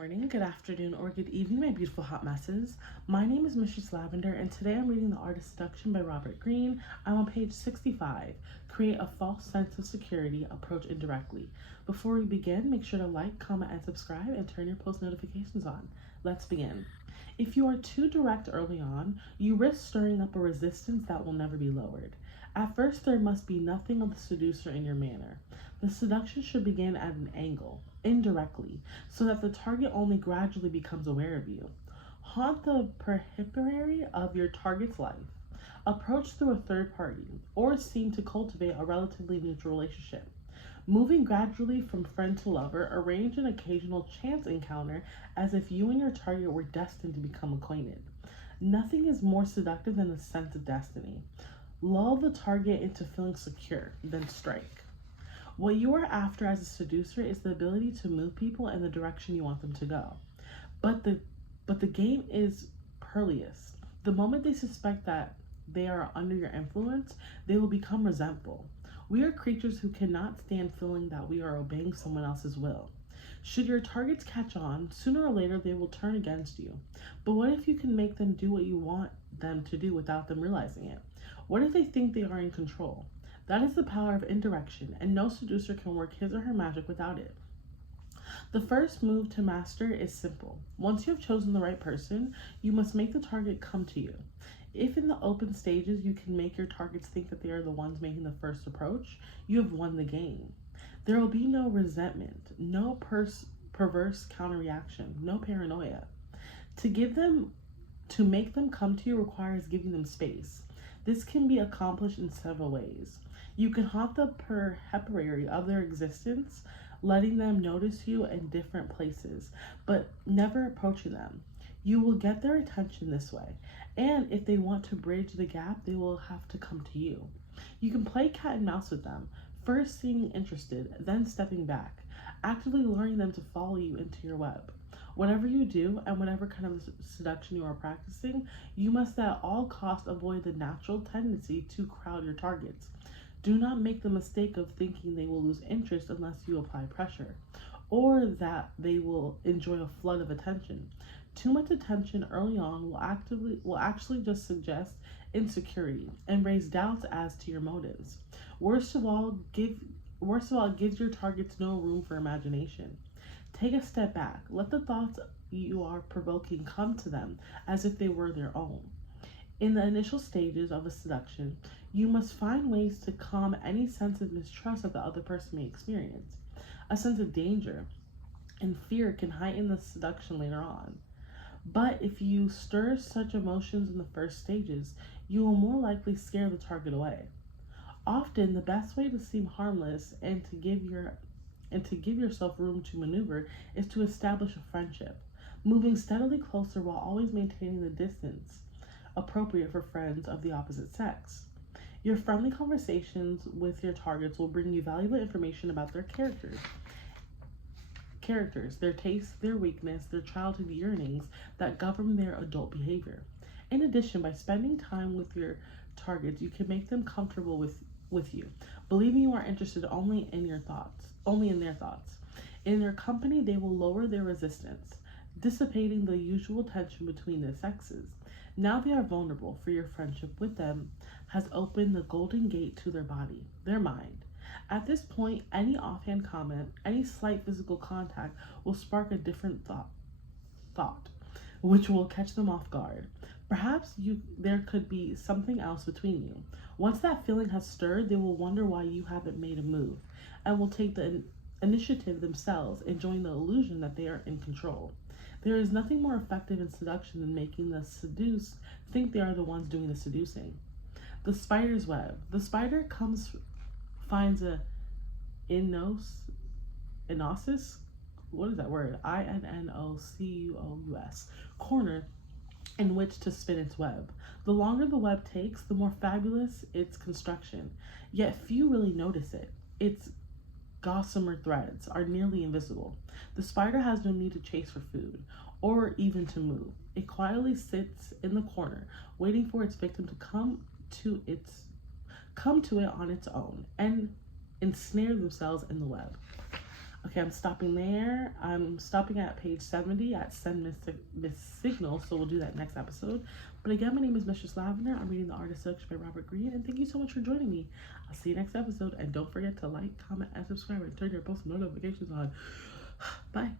morning, good afternoon, or good evening, my beautiful hot messes. My name is Mistress Lavender, and today I'm reading The Art of Seduction by Robert Greene. I'm on page 65. Create a false sense of security, approach indirectly. Before we begin, make sure to like, comment, and subscribe, and turn your post notifications on. Let's begin. If you are too direct early on, you risk stirring up a resistance that will never be lowered. At first, there must be nothing of the seducer in your manner. The seduction should begin at an angle, indirectly, so that the target only gradually becomes aware of you. Haunt the periphery of your target's life. Approach through a third party, or seem to cultivate a relatively neutral relationship. Moving gradually from friend to lover, arrange an occasional chance encounter as if you and your target were destined to become acquainted. Nothing is more seductive than the sense of destiny. Lull the target into feeling secure, then strike. What you are after as a seducer is the ability to move people in the direction you want them to go. But the game is perilous. The moment they suspect that they are under your influence, they will become resentful. We are creatures who cannot stand feeling that we are obeying someone else's will. Should your targets catch on, sooner or later they will turn against you. But what if you can make them do what you want them to do without them realizing it? What if they think they are in control? That is the power of indirection, and no seducer can work his or her magic without it. The first move to master is simple. Once you have chosen the right person, you must make the target come to you. If in the open stages you can make your targets think that they are the ones making the first approach, you have won the game. There will be no resentment, no perverse counterreaction, no paranoia. To make them come to you requires giving them space. This can be accomplished in several ways. You can haunt the periphery of their existence, letting them notice you in different places, but never approaching them. You will get their attention this way, and if they want to bridge the gap, they will have to come to you. You can play cat and mouse with them, first seeming interested, then stepping back, actively luring them to follow you into your web. Whatever you do, and whatever kind of seduction you are practicing, you must at all costs avoid the natural tendency to crowd your targets. Do not make the mistake of thinking they will lose interest unless you apply pressure, or that they will enjoy a flood of attention. Too much attention early on will actually just suggest insecurity and raise doubts as to your motives. Worst of all, it gives your targets no room for imagination. Take a step back. Let the thoughts you are provoking come to them as if they were their own. In the initial stages of a seduction, you must find ways to calm any sense of mistrust that the other person may experience. A sense of danger and fear can heighten the seduction later on. But if you stir such emotions in the first stages, you will more likely scare the target away. Often, the best way to seem harmless and to give yourself room to maneuver is to establish a friendship, moving steadily closer while always maintaining the distance appropriate for friends of the opposite sex. Your friendly conversations with your targets will bring you valuable information about their characters, their tastes, their weakness, their childhood yearnings that govern their adult behavior. In addition, by spending time with your targets, you can make them comfortable with you, believing you are interested only in their thoughts. In their company, they will lower their resistance, dissipating the usual tension between the sexes. Now they are vulnerable, for your friendship with them has opened the golden gate to their body, their mind. At this point, any offhand comment, any slight physical contact will spark a different thought, which will catch them off guard. Perhaps there could be something else between you. Once that feeling has stirred, they will wonder why you haven't made a move, and will take the initiative themselves, enjoying the illusion that they are in control. There is nothing more effective in seduction than making the seduced think they are the ones doing the seducing. The spider's web. The spider finds a inosis, what is that word? Innocous corner in which to spin its web. The longer the web takes, the more fabulous its construction, yet few really notice it. Its gossamer threads are nearly invisible. The spider has no need to chase for food, or even to move. It quietly sits in the corner, waiting for its victim to come to it on its own and ensnare themselves in the web. Okay, I'm stopping there. I'm stopping at page 70 at Send Miss Signal, so we'll do that next episode. But again, my name is Mistress Lavender. I'm reading The Artist Seduction by Robert Greene, and thank you so much for joining me. I'll see you next episode, and don't forget to like, comment, and subscribe, and turn your post notifications on. Bye.